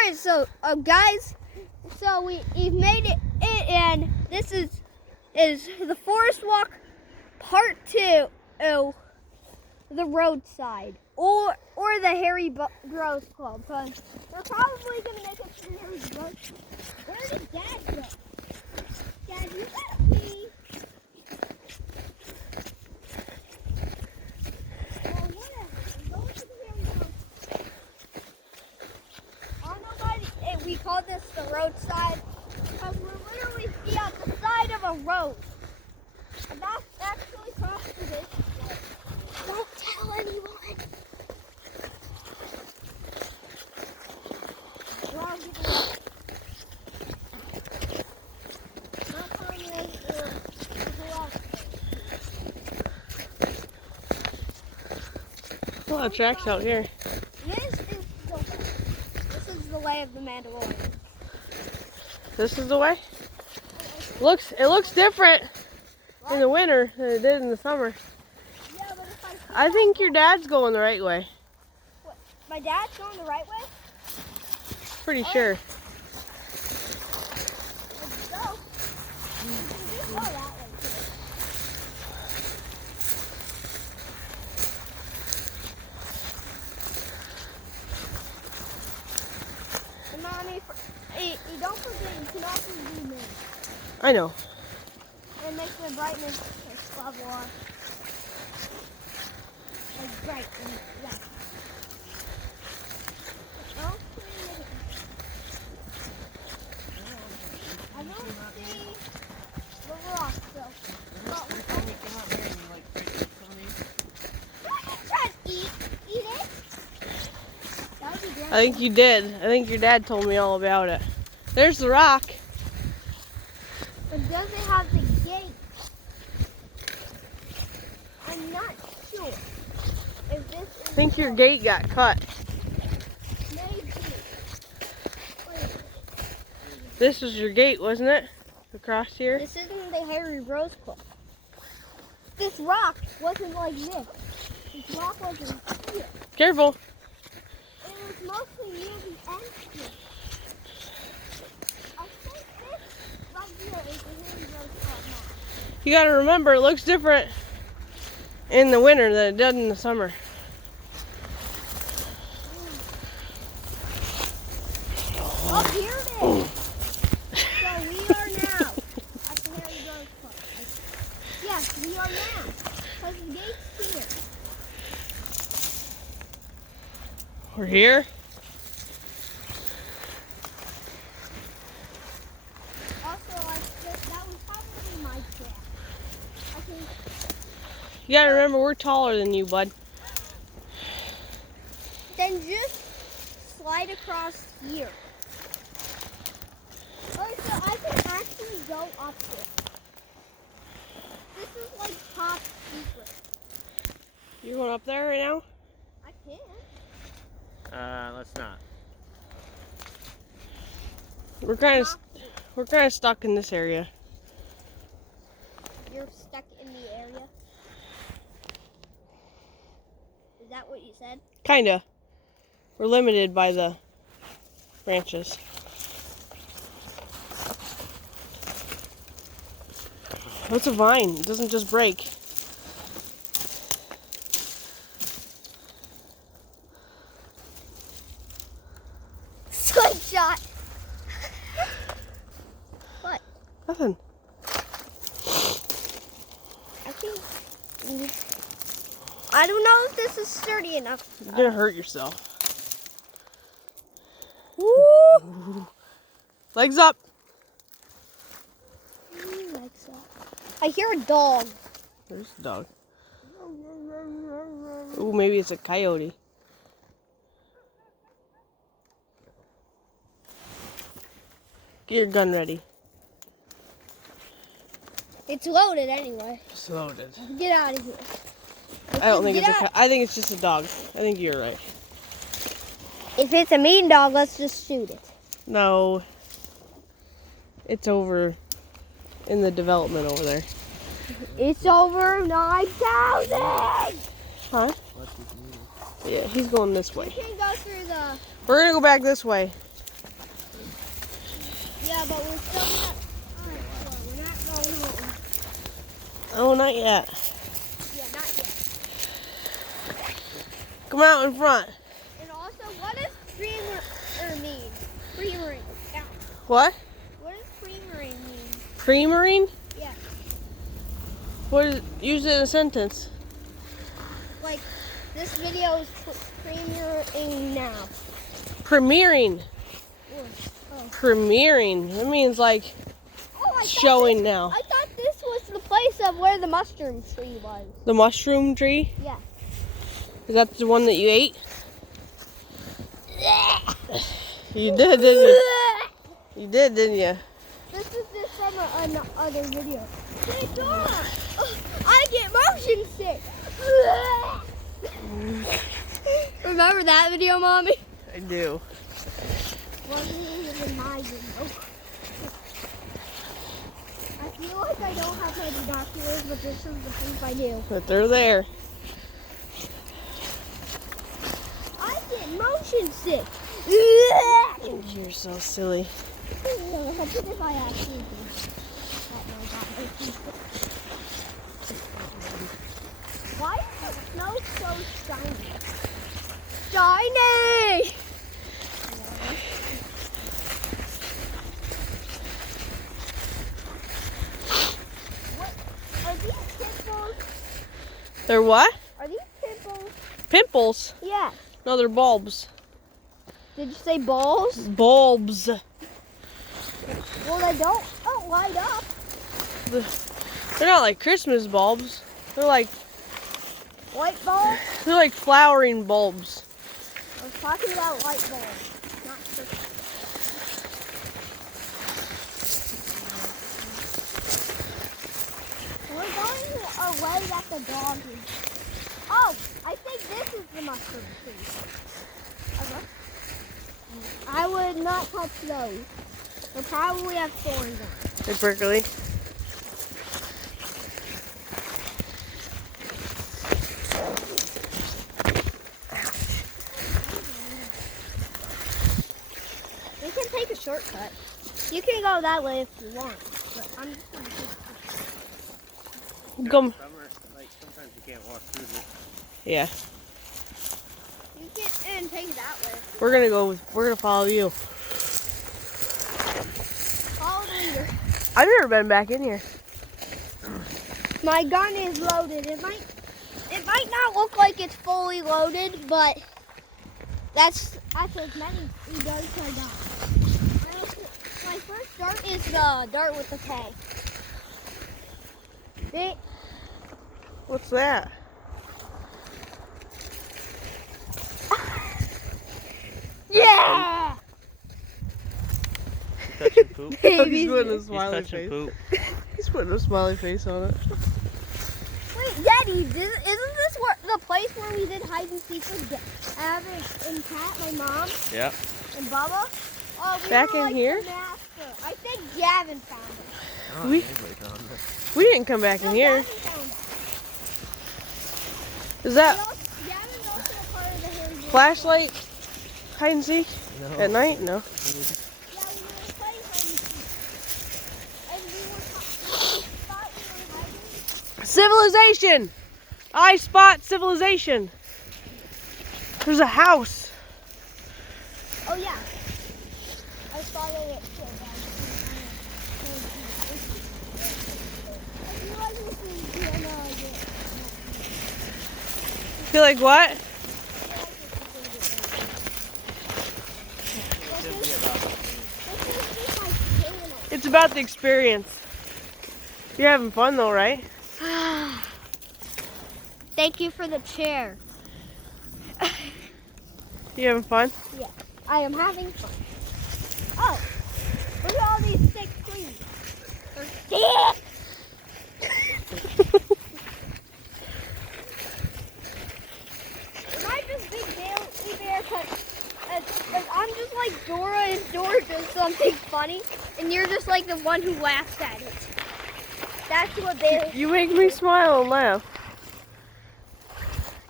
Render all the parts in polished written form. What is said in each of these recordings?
Alright, so guys, so we've made it, and this is the Forest Walk Part 2, the roadside, or the Harry Bros Club, because we're probably going to make it to Harry Bros. Where did Dad go? Dad, you gotta pee. We call this the roadside because we're literally be on the side of a road. And that's actually across to this way. Don't tell anyone. Well, not telling you who else. A lot of tracks out here. The way of the Mandalorian. This is the way? It looks different in the winter than it did in the summer. Yeah, but if I think your dad's going the right way. What? My dad's going the right way? Pretty sure. Let's go. We can go that way too. Mommy, don't forget, you can also zoom in. I know. And make the brightness level on. Like bright. Yeah. Oh, I don't see the rock though. Try to eat it. That would be great. I think you did. I think your dad told me all about it. There's the rock. But does it have the gate? I'm not sure if this is. I think your gate got cut. Maybe. Wait. This was your gate, wasn't it? Across here? This isn't the Harry Rose Club. This rock wasn't like this. This rock wasn't here. Careful. It was mostly near the entrance. I think this right here is the Harry Rose Club now. You gotta remember, it looks different in the winter than it does in the summer. Oh, here it is. So we are now at the Harry Rose Club. Yes, we are now. Because the gate's here. We're here. Also, that was probably my track. I think. You gotta remember, we're taller than you, bud. Then just slide across here. Oh, so I can actually go up this. This is like top secret. You going up there right now? I can. Let's not. We're kind of stuck in this area. You're stuck in the area? Is that what you said? Kinda. We're limited by the branches. What's a vine? It doesn't just break. Slingshot! What? Nothing. I think. I don't know if this is sturdy enough. You're gonna hurt yourself. Woo! Legs up. Legs up. I hear a dog. There's a dog. Ooh, maybe it's a coyote. Get your gun ready. It's loaded anyway. It's loaded. Get out of here. I don't think it's I think it's just a dog. I think you're right. If it's a mean dog, let's just shoot it. No. It's over in the development over there. It's over 9,000! Huh? Yeah, he's going this way. You can go through the... We're gonna go back this way. Yeah, but we're still not. Alright, well, we're not going home. Oh, not yet. Yeah, not yet. Come out in front. And also, what does creamer mean? Creamering. Yeah. What? What does creamering mean? Creamering? Yeah. What is? Use it in a sentence. Like, this video is premiering now. Premiering. Oh. Premiering. It means like showing now. I thought this was the place of where the mushroom tree was. The mushroom tree? Yeah. Is that the one that you ate? You did, didn't you? You did, didn't you? This is just from another video. Hey, Dora! I get motion sick. Remember that video, Mommy? I do. Wasn't even my video. I feel like I don't have any binoculars, but this is the proof I do. But they're there. I get motion sick. You're so silly. If I actually do. Why is the snow so shiny? Shiny! What? Are these pimples? They're what? Are these pimples? Pimples? Yeah. No, they're bulbs. Did you say balls? Bulbs. Well, they don't light up. They're not like Christmas bulbs. They're like Light bulbs? flowering bulbs. I was talking about light bulbs, not Christmas. We're going a way that the dog is. Oh, I think this is the mushroom tree. Okay. I would not touch those. They probably have thorns on them. They're prickly. We can take a shortcut. You can go that way if you want, but I'm just going to take Come. Summer, like sometimes you can't walk through this. Yeah. You can take it that way. We're gonna follow you. Follow the leader. I've never been back in here. My gun is loaded. It might not look like it's fully loaded, but that's as many darts I got. My first dart is the dart with the K. See? What's that? Yeah! Touching poop. He's putting a He's smiley touching face. poop. He's putting a smiley face on it. Wait, Daddy, isn't this the place where we did hide and seek with Evan and Pat, my mom, Yep. and Bubba? Oh, we Back were in like here? the master. I think Gavin found it. Oh, We- nobody's on this. We didn't come back in here. Gavin found it. Is that Gavin's also a part of the Harry Potter. flashlight hide and seek No. at night? No. Yeah, we were playing hide and seek. And we thought we were hiding. Civilization! I spot civilization. There's a house. Oh, yeah. I spotted it too. Feel like what? It's about the experience. You're having fun though, right? Thank you for the chair. You having fun? I am having fun. Oh, look at all these thick trees. They're thick. Am I just big Bailey Bear? Cause I'm just like Dora and Dora does something funny, and you're just like the one who laughs at it. That's what Bailey. You make me smile and laugh.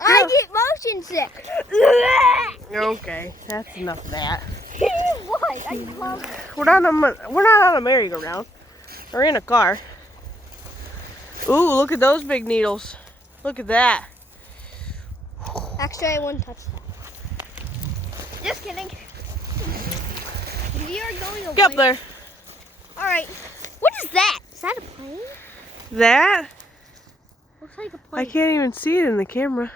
I get motion sick. Okay, that's enough of that. What? guys, I love We're not on a merry-go-round. We're in a car. Ooh, look at those big needles. Look at that. Actually, I wouldn't touch that. Just kidding. We are going away. Get up there. All right. What is that? Is that a plane? That? Looks like a I plane. can't even see it in the camera.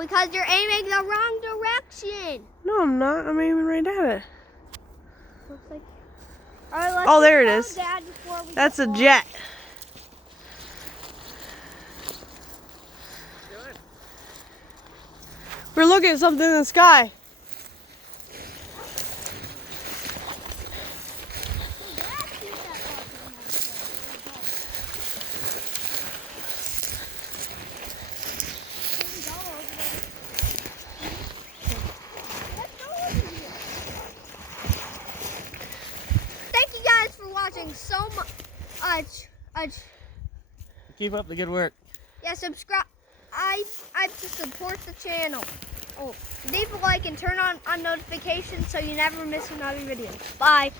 Because you're aiming the wrong direction. No, I'm not. I'm aiming right at it. Looks like. All right, let's Oh, there it go, is. Dad, before we That's a get jet. We're looking at something in the sky. Thank you guys for watching so much. Keep up the good work. Yeah, subscribe. I to support the channel. Oh, leave a like and turn on notifications so you never miss another video. Bye.